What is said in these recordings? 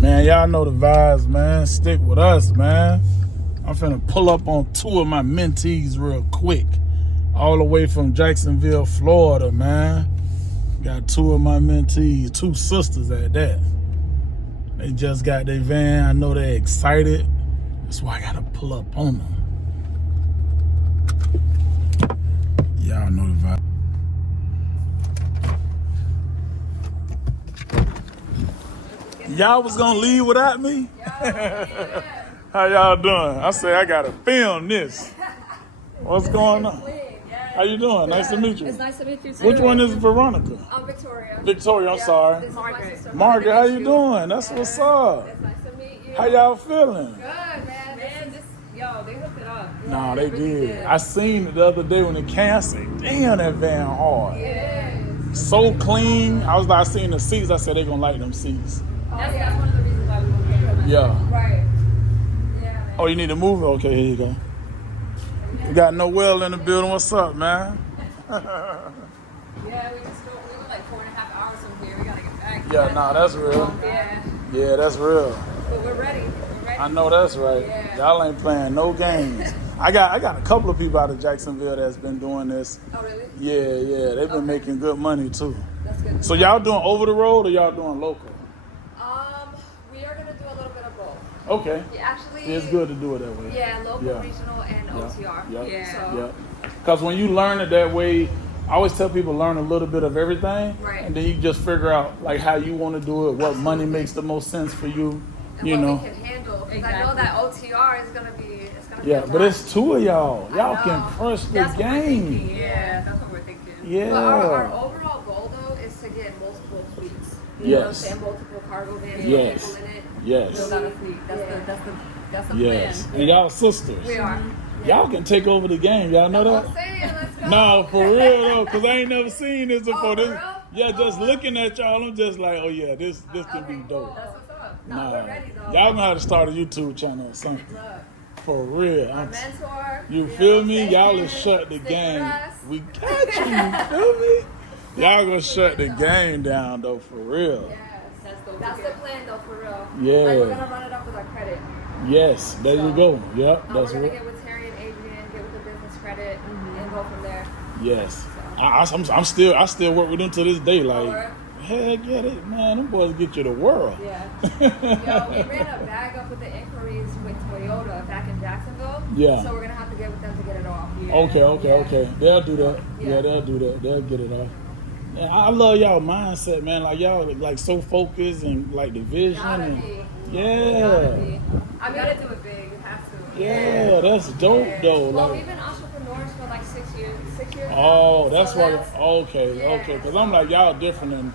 Man, y'all know the vibes, man. Stick with us, man. I'm finna pull up on 2 of my mentees real quick. All the way from Jacksonville, Florida, man. Got 2 of my mentees, 2 sisters at that. They just got their van. I know they're excited. That's why I gotta pull up on them. Y'all know the vibe. Y'all was gonna leave without me? How y'all doing? I say I gotta film this. What's going on? How you doing? Nice to meet you. It's nice to meet you too. Which one is Veronica? I'm Victoria. Victoria, I'm sorry. This is Margaret. Margaret, how you doing? That's what's up. It's nice to meet you. How y'all feeling? Good, man. Yo, they hooked it up. Nah, they did. I seen it the other day when it came. I said, damn, that van hard. So clean. I seen the seats. I said they gonna like them seats. That's one of the reasons why we moved here. Yeah. Right. Yeah, man. Oh, you need to move? Okay, here you go. We got Noel in the building. What's up, man? Yeah, we were like 4.5 hours from here. We gotta get back. Yeah, nah, that's real. Yeah, that's real. But we're ready. I know that's right. Yeah. Y'all ain't playing no games. I got a couple of people out of Jacksonville that's been doing this. Oh, really? Yeah. They've been making good money too. That's good. So y'all doing over the road or y'all doing local? We are gonna do a little bit of both. Okay. Yeah, actually. It's good to do it that way. Yeah, local, regional, and OTR. Yeah. Because when you learn it that way, I always tell people learn a little bit of everything, right? And then you just figure out like how you want to do it, what money makes the most sense for you. And you what know. we can handle. Because I know that OTR is gonna be. Yeah, but it's 2 of y'all. Y'all can crush the game. Yeah, that's what we're thinking. Yeah. But our overall goal though is to get multiple fleets. You know what I'm saying? Multiple cargo vans, people in it. Yes. Build out a fleet. That's the yes. plan. And y'all sisters. We are. Y'all can take over the game. Y'all know that? I'm saying, let's go. No, for real though, because I ain't never seen this before. For real? Yeah, just looking at y'all, I'm just like, oh yeah, this can be dope. That's what's up. Nah, We're ready though. y'all gonna have to start a YouTube channel or something. Look. For real. Our mentor. You feel me? Y'all will shut the game. We got you. You feel me? Y'all gonna shut the game down though, for real. Yes, that's the plan though, for real. Yeah. Like, we're gonna run it up with our credit. Yes, there you go. Yep, that's we're gonna right. get with Terry and Adrian, get with the business credit, and go from there. Yes. I still work with them to this day. Like, heck yeah, man, them boys get you the world. Yeah. Yo, we ran a bag up with the inquiries with Toyota back in Jacksonville. Yeah. So we're gonna have to get with them to get it off. Yeah. Okay. They'll do that. Yeah, they'll do that. They'll get it off. Man, I love y'all mindset, man. Like y'all like so focused and like the vision. Gotta be. Yeah. Gotta be. I gotta do it big. You have to. Yeah, that's dope though. Well, like, we've been entrepreneurs for like 6 years. 6 years. oh, now. that's So why. that's- Okay. Because I'm like y'all different than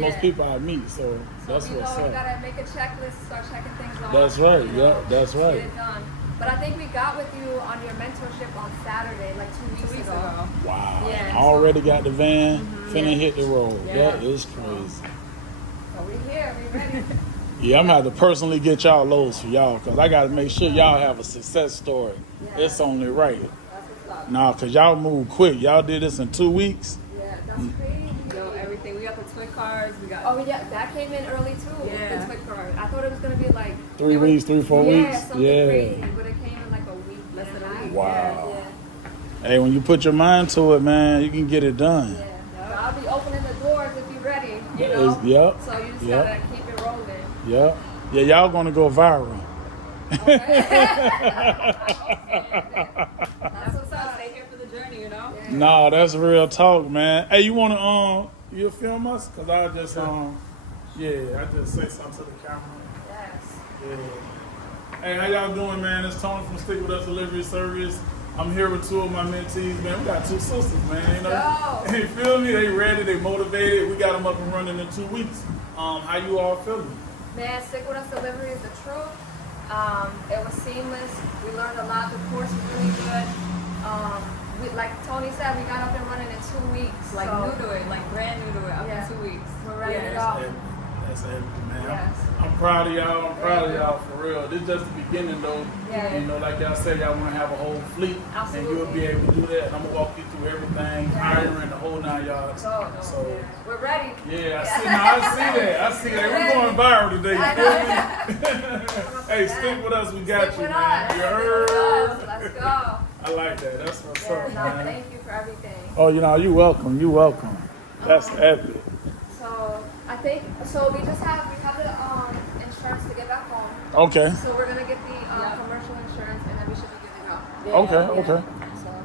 most people I meet. So that's you what's know, you up. gotta make a checklist, start checking things off. That's right. You know, Yeah, that's right. Get it done. But I think we got with you on your mentorship on Saturday, like 2 weeks ago. Wow. Yeah, Already got the van, finna hit the road. That is crazy. So we here, we ready. Yeah, I'm gonna have to personally get y'all loads for y'all because I gotta make sure y'all have a success story. It's only right. That's what's up. Nah, because y'all move quick. Y'all did this in 2 weeks. Yeah, that's crazy. Yo, everything. We got the twin cars. We got. Oh yeah, that came in early too. Yeah. The quick card. I thought it was gonna be like 3 weeks, 4 yeah, weeks. something crazy, but it came in like a week, Less than a and week. Wow. Yeah. Hey, when you put your mind to it, man, you can get it done. Yeah. So I'll be opening the doors if you're ready. You know. Yep. So you just Yep. gotta keep it rolling. Yep. Yeah, y'all gonna go viral. Okay. That's what's up. Stay here for the journey, you know. Yeah. Nah, that's real talk, man. Hey, you wanna you film us? Cause I just I just say something to the camera. Yes. Yeah. Hey, how y'all doing, man? It's Tony from Stickwithusdelivery Ya Heard. I'm here with 2 of my mentees, man. We got 2 sisters, man. You know, hey, feel me? They ready, they motivated. We got them up and running in 2 weeks. How you all feeling? Man, Stick With Us Delivery is the truth. It was seamless. We learned a lot. The course was really good. Like Tony said, we got up and running in 2 weeks. Like so new to it, like brand new to it. Up in 2 weeks. we're ready to And, go. That's everything, man. Yes. I'm proud of y'all. I'm proud of y'all for real. This is just the beginning, though. Yeah. You know, like y'all said, y'all want to have a whole fleet, and you'll be able to do that. And I'm gonna walk you through everything, hiring the whole 9 yards. So we're ready. yeah, I see that. I see that. We're going viral today. You feel me? Hey, stick with us. We got you, man. You heard? Let's go. I like that. That's what's up, No, man. thank you for everything. Oh, you know, you welcome. You welcome. That's epic. So I think we have the insurance to get back home. Okay. So we're gonna get the commercial insurance, and then we should be good to go. Okay.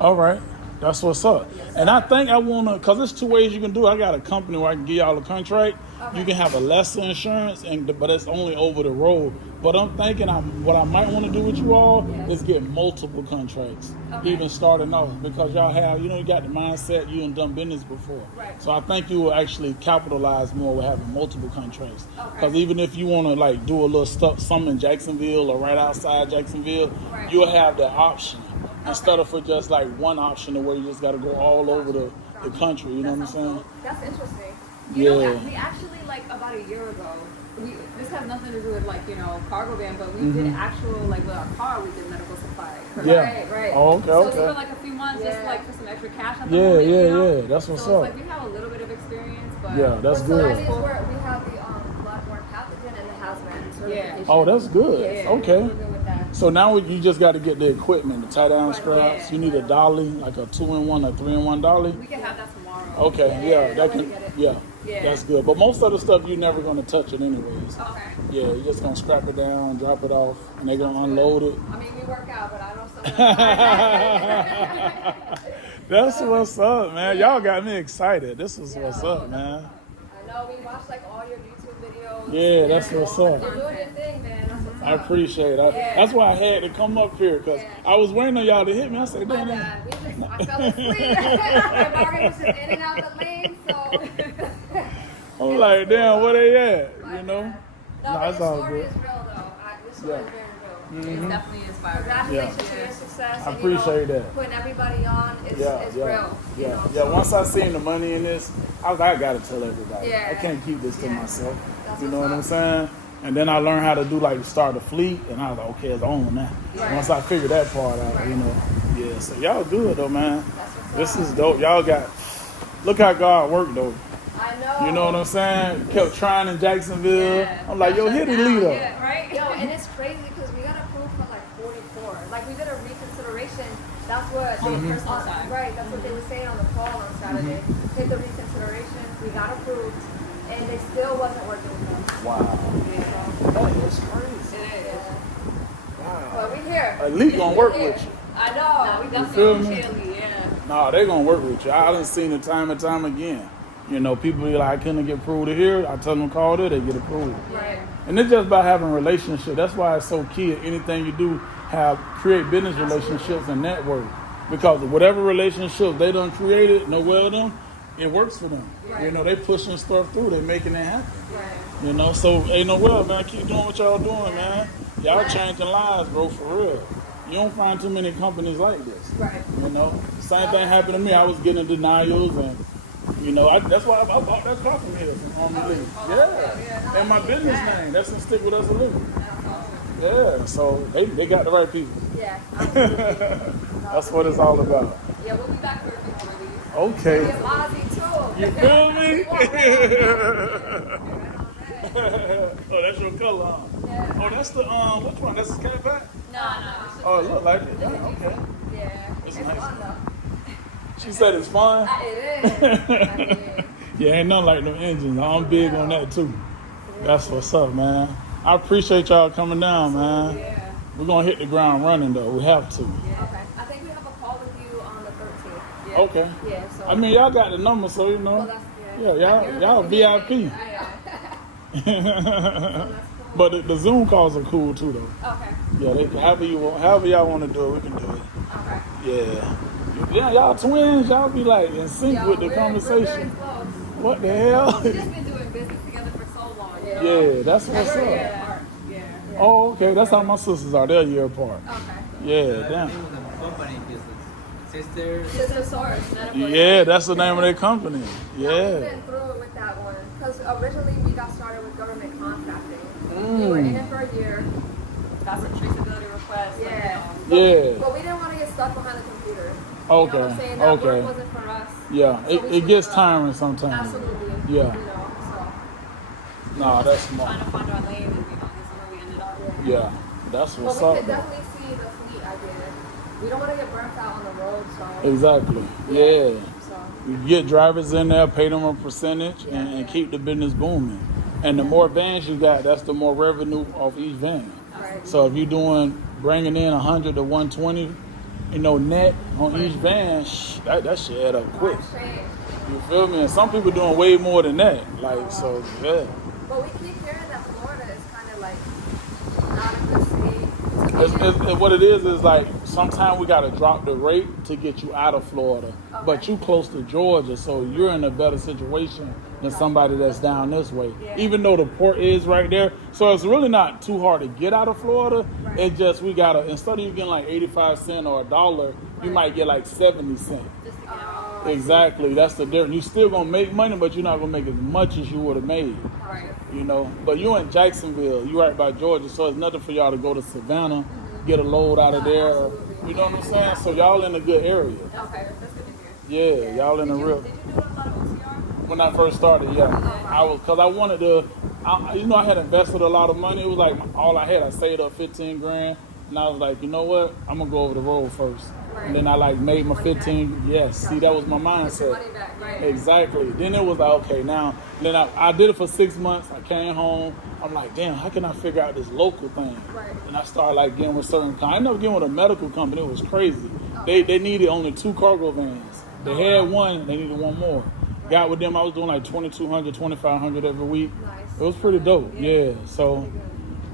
All right. That's what's up. And I think I want to, because there's 2 ways you can do it. I got a company where I can give y'all a contract. Okay. You can have a lesser insurance, but it's only over the road. But I'm thinking what I might want to do with you all is get multiple contracts, even starting off, because y'all have, you got the mindset, you done business before. Right. So I think you will actually capitalize more with having multiple contracts. Okay. Because even if you want to like do a little stuff, some in Jacksonville or right outside Jacksonville, you'll have that option. Instead of for just like one option where you just got to go all over the country, you know what I'm saying? That's interesting. You know, we actually, like, about a year ago, this has nothing to do with, like, cargo van, but we did actual, like, with our car, we did medical supply. Right. Oh, okay, So okay. for, like, a few months, just, like, for some extra cash at the Yeah, moment, yeah. That's what's so up. it's like we have a little bit of experience, but... Yeah, that's So good. that means we have the bloodborne pathogen and the hazmat certification. Oh, that's good. Yeah, Okay. we're good with that. So now you just got to get the equipment, the tie-down straps. You need a dolly, like a 2-in-1 or 3-in-1 dolly. We can have that tomorrow. Okay, that can, get it. yeah, that's good. But most of the stuff you're never going to touch it anyways. Okay. Yeah, you're just going to scrap it down, drop it off, and they're going to unload it. I mean, we work out, but I don't That's what's up, man. Y'all got me excited. This is what's up, man. I know, we watch like all your YouTube videos. Yeah, that's what's up. You're doing your thing, man. That's what's up. I appreciate it. That's why I had to come up here, because I was waiting on y'all to hit me. I said, My damn. bad. I fell asleep. My Margaret was just in and out the lane, so. I'm like, damn, where they at? You know? No, Nah, but it's your all story good. is real, though. This story is very real. It's definitely inspiring. Congratulations to your success. I appreciate that. Putting everybody on is real. Yeah. Once I seen the money in this, I was like, I gotta tell everybody. Yeah. I can't keep this to myself. That's You know what I'm what's saying? And then I learned how to do start a fleet, and I was like, okay, it's on now. Right. Once I figured that part out, Yeah. So y'all good though, man. That's This is dope. Y'all look how God worked though. I know. You know what I'm saying? Kept trying in Jacksonville. I'm like, yo, hit the leader. Yeah, right? Yo, and it's crazy because we got approved for like 44. Like we did a reconsideration. That's what On the personal side. Right. That's what they were saying on the call on Saturday. Hit the reconsideration. We got approved, and they still wasn't working with us. Wow. That is crazy. Wow. But we here. Elite gonna work with you. I know. We feel definitely me? appreciate it, Nah, they gonna work with you. I done seen it time and time again. People be like, I couldn't get approved here. I tell them to call there, they get approved. Right. And it's just about having a relationship. That's why it's so key. Anything you do, create business relationships and network. Because whatever relationship they done created, them, it works for them. Right. They pushing stuff through. They making it happen. Right. So ain't man. Keep doing what y'all doing, man. Y'all changing lives, bro, for real. You don't find too many companies like this. Right. Same thing happened to me. I was getting denials, and that's why I bought that car from here from Army Lee. Yeah. And my business name, that's in Stickwithusdelivery. Yeah. So they got the right people. Yeah. That's what it's all about. Yeah, we'll be back for a few more of these. Okay. And Ozzy too. You feel me? Yeah. Oh, that's your color, huh? Yeah. Oh, that's the which one? That's the cat back? No. Oh, it look like it. Yeah, okay. Yeah. It's It's nice. fun though. She said it's fun. It is. Yeah, ain't nothing like them engines. I'm big on that too. That's what's up, man. I appreciate y'all coming down, man. Yeah. We're gonna hit the ground running though. We have to. Okay. I think we have a call with you on the 13th. Yeah. Okay. Yeah. So. I mean, y'all got the number, so Well, that's y'all VIP. Yeah. But the Zoom calls are cool too, though. Okay. Yeah, however y'all want to do it, we can do it. Okay. Yeah, y'all twins, y'all be like in sync Yo, with the we're very conversation. close. What the hell? We've just been doing business together for so long. Yeah, that's what's up. Yeah. Oh, okay, that's how my sisters are. They're a year apart. Okay. Yeah, damn. Company business. Sister. Sister Source. Yeah, that's the name of their company. We've Yeah. been through it with that one because originally we got started with government year. That's a traceability request. Yeah. Yeah. But we didn't want to get stuck behind the computer. Okay, You know what I'm saying? That okay. work wasn't for us. Yeah, So we it gets switched up. tiring sometimes. Absolutely. Yeah. You know, so. Nah, that's smart. Trying to find our lane, and this is where we ended up. Yeah, that's But what's we up. could though. definitely see the fleet idea. We don't want to get burnt out on the road, so. Exactly. Yeah. So. You get drivers in there, pay them a percentage, and keep the business booming. And the more vans you got, that's the more revenue off each van. Right. So if you're bringing in 100 to 120, net on each van, that shit add up quick. Life change. You feel me? And some people doing way more than that. Like, so, yeah. But we keep hearing that Florida is kind of like not a good state. What it is like sometimes we got to drop the rate to get you out of Florida. Okay. But you close to Georgia, so you're in a better situation than somebody that's down this way. Yeah. Even though the port is right there. So it's really not too hard to get out of Florida. Right. It's just we got to, instead of you getting like 85 cents or $1, you might get like 70 cents. Just to get out. Exactly. That's the difference. You still going to make money, but you're not going to make as much as you would have made. Right. But you in Jacksonville, you right by Georgia, so it's nothing for y'all to go to Savannah, get a load out of there. You know what I'm saying? So y'all in a good area. Okay, that's good to hear. Yeah, y'all in a real. Did you do a lot of OCR? When I first started, yeah, because I wanted to. I had invested a lot of money. It was like all I had. I saved up 15 grand, and I was like, you know what? I'm gonna go over the road first. Right. And then I made my 15. Yes, see, that was my mindset. Money back, right? Exactly. Then it was like, okay, now. Then I did it for 6 months. I came home. I'm like, damn, how can I figure out this local thing? Right. And I started getting with certain. I ended up getting with a medical company. It was crazy. They needed only 2 cargo vans. They had one. They needed one more. Got with them. I was doing like 2,200, 2,500 every week. Nice. It was pretty dope. Yeah. So.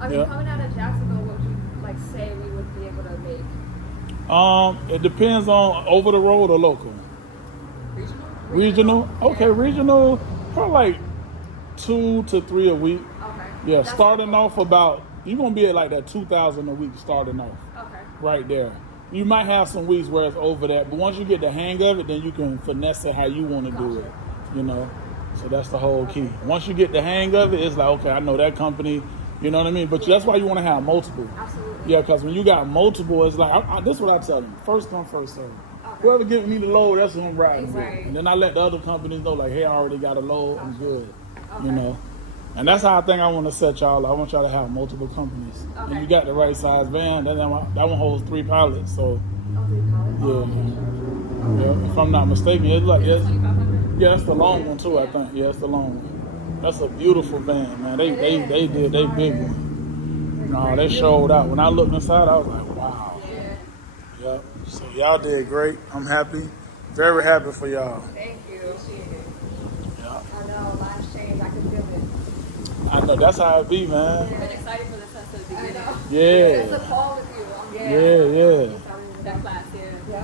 I mean, Yeah. coming out of Jacksonville, what would you say we would be able to make? It depends on over the road or local. Regional? Okay, regional, probably like 2 to 3 a week. Okay. Yeah, That's starting off about, you're going to be at like that 2,000 a week starting off. Okay. Right there. You might have some weeks where it's over that, but once you get the hang of it, then you can finesse it how you want to do it, So that's the whole key. Once you get the hang of it, it's like, okay, I know that company, you know what I mean? But that's why you want to have multiple. Absolutely. Yeah, because when you got multiple, it's like, this is what I tell them. First come, first serve. Whoever gives me the load, that's who I'm riding with. And then I let the other companies know, like, hey, I already got a load, I'm good, And that's how I think I want to set y'all. I want y'all to have multiple companies. Okay. And you got the right size van, that one holds 3 pilots, so, yeah. If I'm not mistaken, it's like, yeah, that's the long one too, I think. Yeah, that's the long one. That's a beautiful van, man. They did they big one. No, they showed out. When I looked inside, I was like, wow. Yeah. Yep. So y'all did great. I'm happy. Very happy for y'all. Thank you. Yeah. I know, lives change. I can feel it. I know that's how it be, man. I've been excited for this since the beginning. It's a Yeah. call with you. Yeah. That class, Yeah.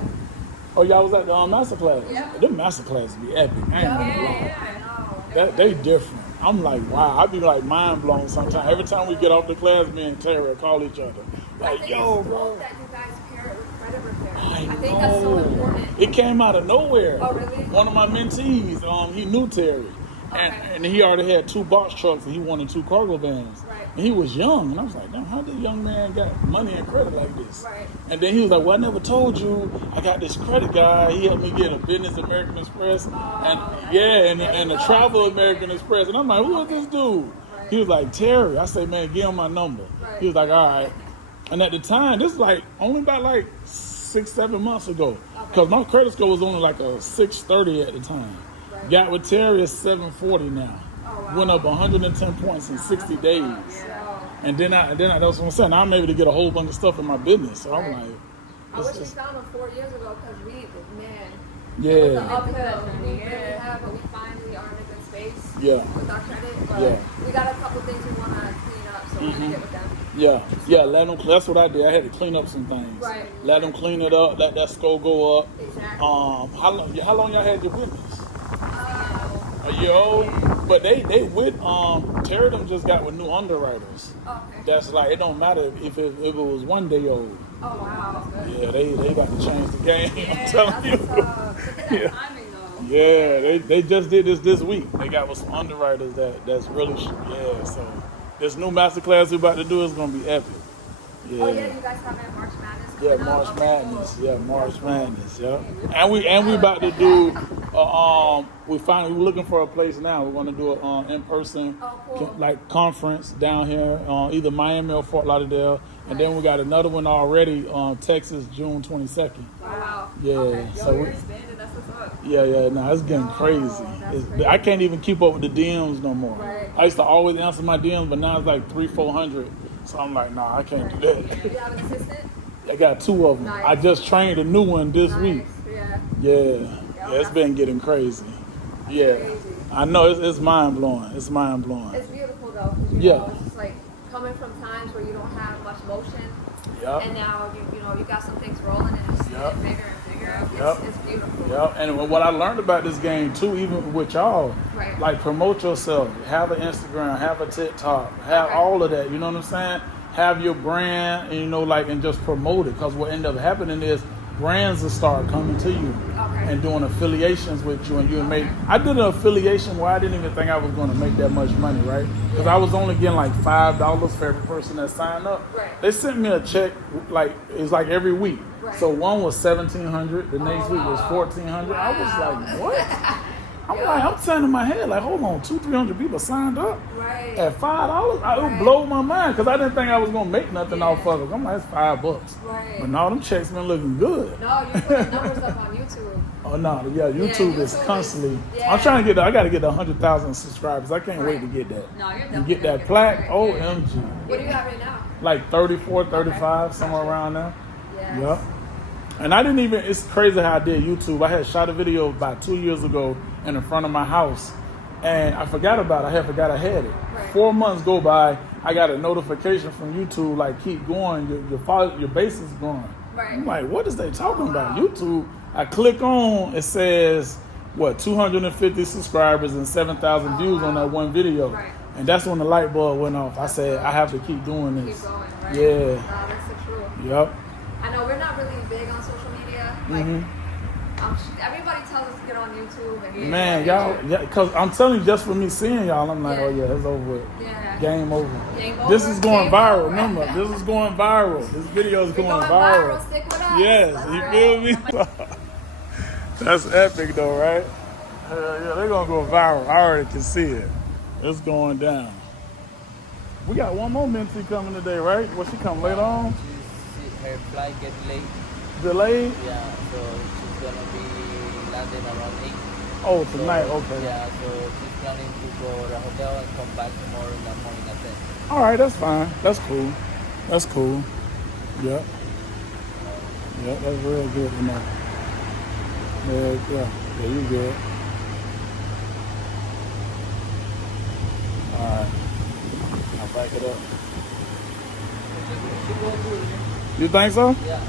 Oh, y'all was at the Masterclass? Yeah. Them Masterclasses be epic. I ain't gonna lie. I know. They different. I'm like, wow. I be like mind blown sometimes. Every time we get off the class, me and Terry will call each other. I Like, think yo, it's bro. dope that you guys pair it with credit repair. I think that's so important. It came out of nowhere. Oh, really? One of my mentees, he knew Terry. Okay. And he already had 2 box trucks and he wanted 2 cargo vans. Right. And he was young. And I was like, damn, how did young man got money and credit like this? Right. And then he was like, well, I never told you. I got this credit guy. He helped me get a business American Express. And a travel American Express. And I'm like, who is this dude? Right. He was like, Terry. I said, man, give him my number. Right. He was like, all right. And at the time, this is like only about 6-7 months ago. Because my credit score was only like a 630 at the time. Right. Got with Terry is 740 now. Oh, wow. Went up 110 points in 60 days. Yeah. And then that's what I'm saying. I'm able to get a whole bunch of stuff in my business. So I'm Right. like, I wish we found them 4 years ago because man, yeah. it was an uphill. We really have, but we finally are in a good space Yeah. with our credit. But Yeah. we got a couple things we want to clean up, so we're going to get with them. Yeah, let them. That's what I did. I had to clean up some things. Right. Let them clean it up. Let that score go up. Exactly. How long y'all had your business? A year old. But they with Terry them just got with new underwriters. Okay. That's like it don't matter if it was 1 day old. Oh, wow. That's good. Yeah, they got to change the game. I'm telling you. That's Look at that timing though. Yeah, they just did this week. They got with some underwriters that's really so This new masterclass we about to do is gonna be epic. Oh yeah, you guys have that March Madness Yeah, coming March up? Madness. Yeah, March Madness. Yeah, and we about to do. We're looking for a place now. We're going to do an in-person cool. like conference down here, either Miami or Fort Lauderdale, and then we got another one already on Texas, June 22nd. Wow. Yeah, Okay. so You're we, expanded. That's what's up. yeah, no, it's getting crazy. that's crazy. I can't even keep up with the DMs no more. Right. I used to always answer my DMs, but now it's like 300-400. So I'm like, nah, I can't do that. Do you have an assistant? I got 2 of them. Nice. I just trained a new one this week. Yeah. Yeah, it's been getting crazy. Yeah, Crazy. I know it's mind blowing. It's mind blowing. It's beautiful though, 'cause, you Yeah. know, it's just like coming from times where you don't have much motion, Yep. and now you got some things rolling and it's Yep. getting bigger and bigger. Yep. It's beautiful. Yep. And what I learned about this game too, even with y'all, Right. like promote yourself. Have an Instagram, have a TikTok, have Okay. all of that. You know what I'm saying? Have your brand, and and just promote it. Because what end up happening is brands will start coming to you Okay. and doing affiliations with you, and you make. I did an affiliation where I didn't even think I was going to make that much money, right? Because I was only getting like $5 for every person that signed up. Right. They sent me a check it's like every week. Right. So one was $1,700, the next week was $1,400. I was like, what? I'm saying in my head, like, hold on, 200-300 people signed up Right. at $5. It would blow my mind because I didn't think I was gonna make nothing off of it. I'm like, it's $5. Right. But no, them checks been looking good. No, you put the numbers up on YouTube. Oh no, yeah, YouTube is YouTube is- constantly. yeah. I'm trying to I got to get 100,000 subscribers. I can't wait Right. to get that. No, you're And definitely get that gonna plaque. get OMG. What do you have right now? Like 34, 35, Okay. somewhere around there. Yes. Yep. And I didn't even, it's crazy how I did YouTube. I had shot a video about 2 years ago in the front of my house, and I forgot about it. I forgot I had it. Right. 4 months go by, I got a notification from YouTube, like, keep going, your base is growing. Right. I'm like, what is they talking about? YouTube, I click on, it says, 250 subscribers and 7,000 views on that one video. Right. And that's when the light bulb went off. I said, I have to keep doing Keep this. going, right? Yeah. No, that's the truth. Yep. I know we're not really big on social media. Like, everybody tells us to get on YouTube and Man, y'all, because I'm telling you, just for me seeing y'all, I'm like, Yeah. oh yeah, it's over with. Yeah. Game over. Game This over, is going game viral. over. Remember, this is going viral. This video is We're going going viral. viral. Stick with us. Yes, Let's you go. feel me? That's epic though, right? Hell yeah, they're gonna go viral. I already can see it. It's going down. We got one more mentee coming today, right? Will she come later on? Her flight get late. Delayed? Yeah, so she's gonna be landing around 8. Oh, tonight. Okay. Yeah, so she's planning to go to the hotel and come back tomorrow in the morning at 10. All right, that's fine. That's cool. That's cool. Yep. Yep, that's real good to know. Yeah, you good. All right. I'll back it up. She go through it. You think so? Yeah.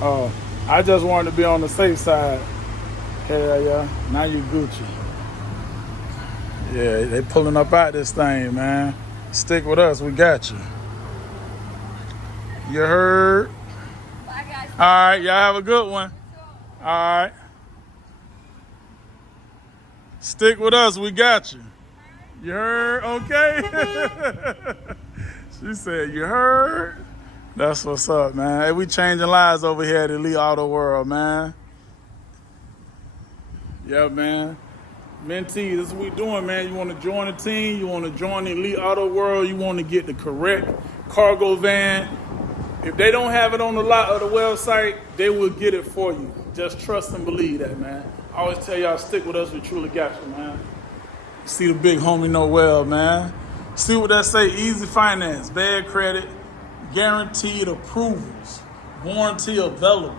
Oh, I just wanted to be on the safe side. Hell yeah. Now you Gucci. Yeah, they pulling up out this thing, man. Stick with us. We got you. You heard? Bye, guys. All right, y'all have a good one. All right. Stick with us. We got you. You heard? Okay. She said, you heard? That's what's up, man. Hey, we changing lives over here at Elite Auto World, man. Yeah, man. Mentee, this is what we doing, man. You want to join the team? You want to join the Elite Auto World? You want to get the correct cargo van? If they don't have it on the lot of the website, they will get it for you. Just trust and believe that, man. I always tell y'all, stick with us. We truly got you, man. See the big homie know well, man. See what that say? Easy finance, bad credit, guaranteed approvals, warranty available.